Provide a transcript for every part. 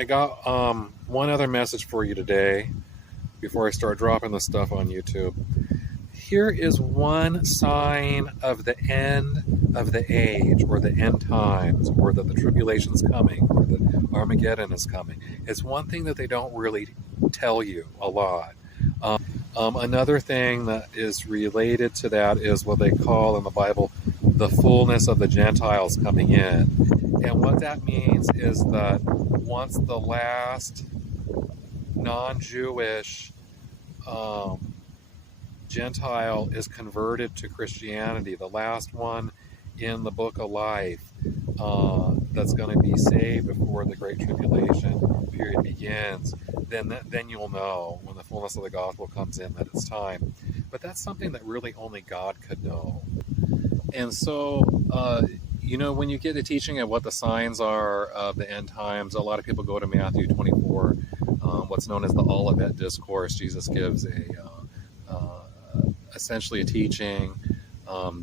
I got one other message for you today before I start dropping the stuff on YouTube. Here is one sign of the end of the age, or the end times, or that the tribulation's coming, or that Armageddon is coming. It's one thing that they don't really tell you a lot. Another thing that is related to that is what they call in the Bible the fullness of the Gentiles coming in. And what that means is that once the last non-Jewish Gentile is converted to Christianity, the last one in the book of life that's going to be saved before the Great Tribulation period begins, then you'll know when the fullness of the gospel comes in that it's time. But that's something that really only God could know. And so, when you get the teaching of what the signs are of the end times, a lot of people go to Matthew 24, what's known as the Olivet Discourse. Jesus gives essentially a teaching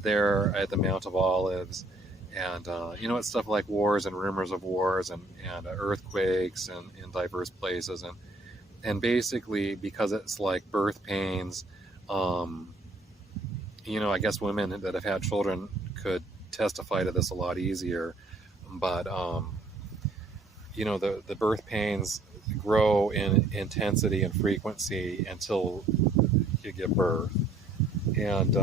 there at the Mount of Olives. And, it's stuff like wars and rumors of wars and earthquakes and in diverse places. And basically, because it's like birth pains, I guess women that have had children could testify to this a lot easier. But, the birth pains grow in intensity and frequency until you give birth. And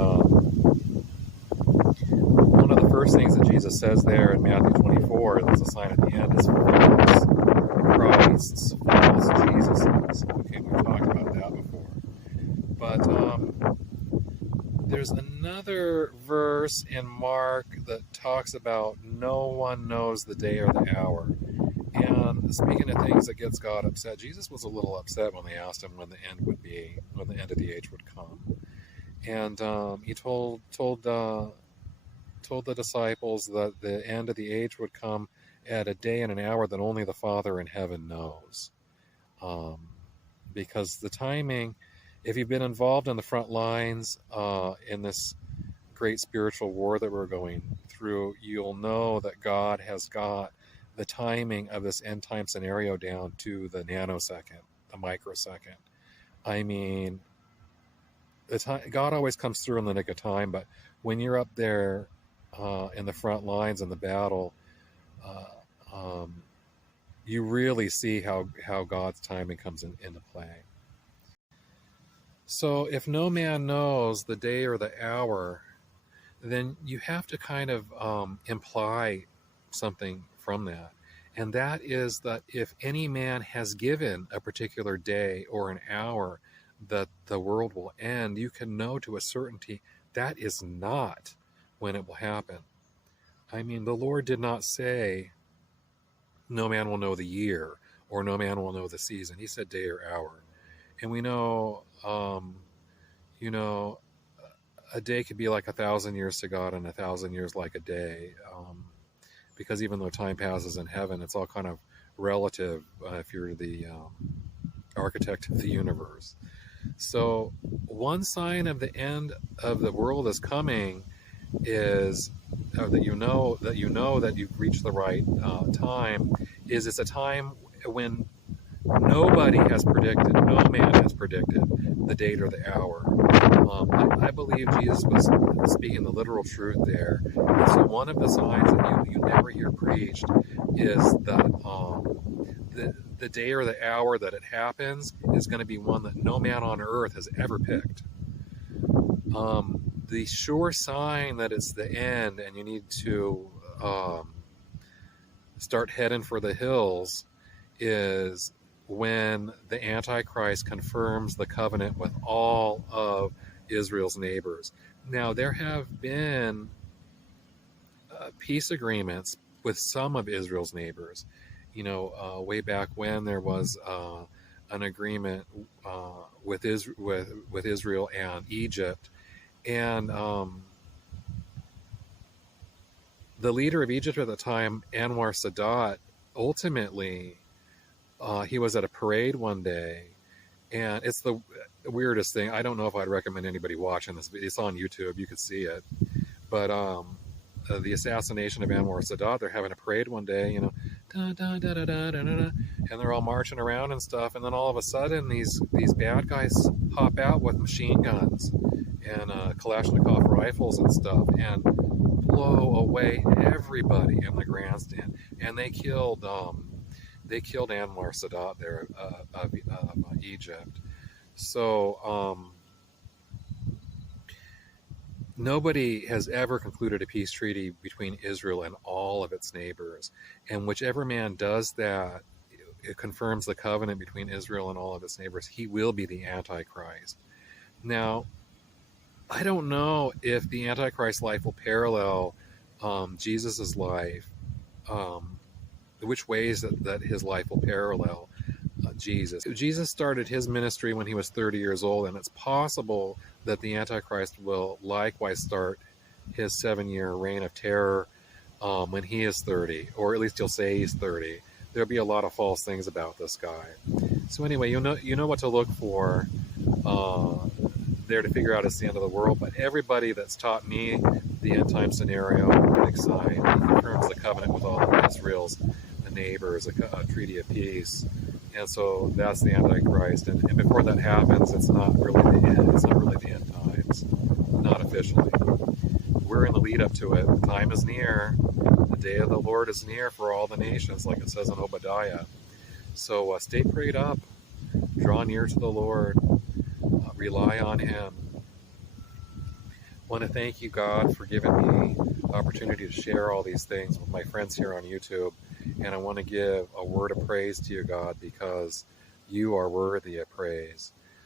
one of the first things that Jesus says there in Matthew 24, that's a sign at the end, is false Christs, false Jesuses. Okay, we've talked about that before. But there's another verse in Mark that talks about no one knows the day or the hour. And speaking of things that gets God upset, Jesus was a little upset when they asked him when the end would be, when the end of the age would come. And he told the disciples that the end of the age would come at a day and an hour that only the Father in heaven knows. Because the timing, if you've been involved in the front lines in this great spiritual war that we're going through, you'll know that God has got the timing of this end time scenario down to the nanosecond, the microsecond. I mean, God always comes through in the nick of time, but when you're up there in the front lines in the battle, you really see how God's timing comes into play. So if no man knows the day or the hour, then you have to kind of imply something from that. And that is that if any man has given a particular day or an hour that the world will end, you can know to a certainty that is not when it will happen. I mean, the Lord did not say, no man will know the year, or no man will know the season. He said day or hour. And we know, a day could be like 1,000 years to God and 1,000 years like a day. Because even though time passes in heaven, it's all kind of relative if you're the architect of the universe. So one sign of the end of the world is coming is that you know that you've reached the right time, is it's a time when nobody has predicted, no man has predicted the date or the hour. I believe Jesus was speaking the literal truth there. And so one of the signs that you never hear preached is that the day or the hour that it happens is going to be one that no man on earth has ever picked. The sure sign that it's the end and you need to start heading for the hills is when the Antichrist confirms the covenant with all of Israel's neighbors. Now, there have been peace agreements with some of Israel's neighbors. Way back when there was an agreement with Israel and Egypt, and the leader of Egypt at the time, Anwar Sadat, ultimately he was at a parade one day, and it's the weirdest thing. I don't know if I'd recommend anybody watching this. It's on YouTube. You could see it. But the assassination of Anwar Sadat. They're having a parade one day, you know, da, da, da, da, da, da, da, and they're all marching around and stuff. And then all of a sudden, these bad guys pop out with machine guns and Kalashnikov rifles and stuff, and blow away everybody in the grandstand. And they killed Anwar Sadat there of Egypt. So nobody has ever concluded a peace treaty between Israel and all of its neighbors. And whichever man does that, it confirms the covenant between Israel and all of its neighbors. He will be the Antichrist. Now, I don't know if the Antichrist life will parallel Jesus' life, which ways that his life will parallel Jesus. Jesus started his ministry when he was 30 years old, and it's possible that the Antichrist will likewise start his 7-year reign of terror when he is 30, or at least he'll say he's 30. There'll be a lot of false things about this guy. So anyway, you know what to look for there to figure out it's the end of the world. But everybody that's taught me the end time scenario, big sign, confirms the covenant with all of Israel's neighbors, a treaty of peace. And so that's the Antichrist. And before that happens, it's not really the end. It's not really the end times, not officially. We're in the lead up to it. Time is near. The day of the Lord is near for all the nations, like it says in Obadiah. So stay prayed up. Draw near to the Lord. Rely on Him. I want to thank you, God, for giving me the opportunity to share all these things with my friends here on YouTube. And I want to give a word of praise to you, God, because you are worthy of praise.